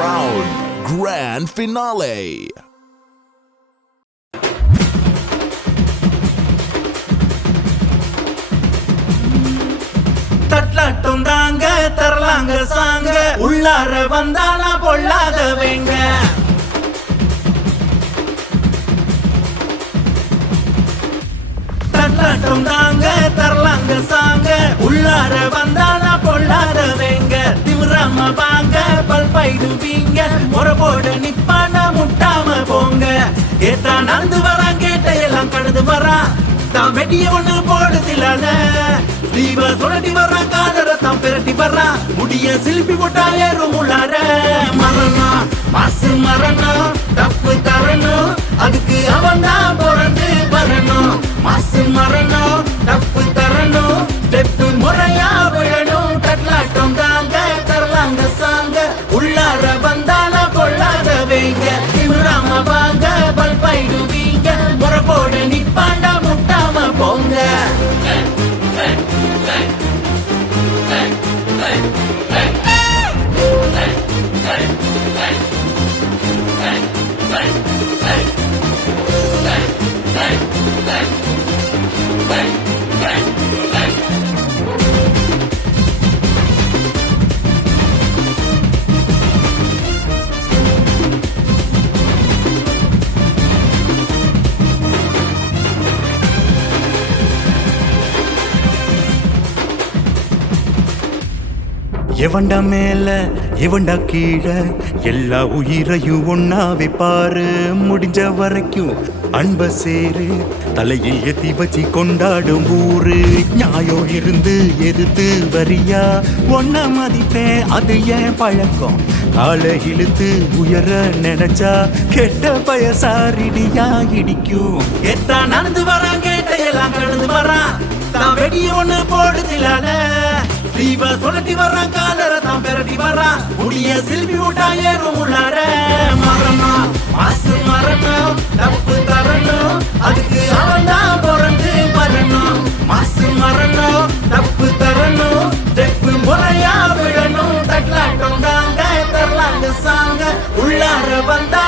round grand finale. தட்லாட்டம் தாங்க தரலாங்க சாங்க உள்ளார வந்தானா பொல்லாதவங்க நடந்து வரான் கேட்ட எல்லாம் கடந்து வரான் தான் வெட்டிய ஒண்ணு போடுதில்லால தீப சுழட்டி வர்றான் காதர தான் பிரட்டி வர்றான் முடிய சிலிப்பி போட்டா ஏறும் உள்ளார. மரணம் மாசு மரணம் தப்பு தரணும். அதுக்கு அவன் தான் Hey! எவன்டா மேல எவன்டா கீழே எல்லா உயிரையும் ஒன்னாவே பாரு. முடிஞ்ச வரைக்கும் அன்ப சேரு தலையில் எத்தி வச்சு கொண்டாடும் ஊரு. நியாயம் இருந்து எதிர்த்து வரியா? ஒன்ன மதிப்பேன் அது ஏன் பழக்கம்? காலை இழுத்து உயர நினைச்சா கெட்ட பயசாரிடியா இடிக்கும். எத்தான் நடந்து வரான் கேட்ட எல்லாம் கடந்து வரான். தான் வெடிய ஒண்ணு போடுதில்லால தீபா சுரட்டி வர்றான் காலர தான் பெறட்டி வர்றான் முடிய சில்வி விட்டா ஏறும் உள்ளார. மரணா மாசு மரணம் தப்பு தரணும். அதுக்கு அவன் தான் பிறந்து வரணும். மாசு மரணம் தப்பு தரணும். தெப்பு முறையா விடணும் தட்லாட்டம் தாங்க தரலாங்க சாங்க. உள்ளார வந்தா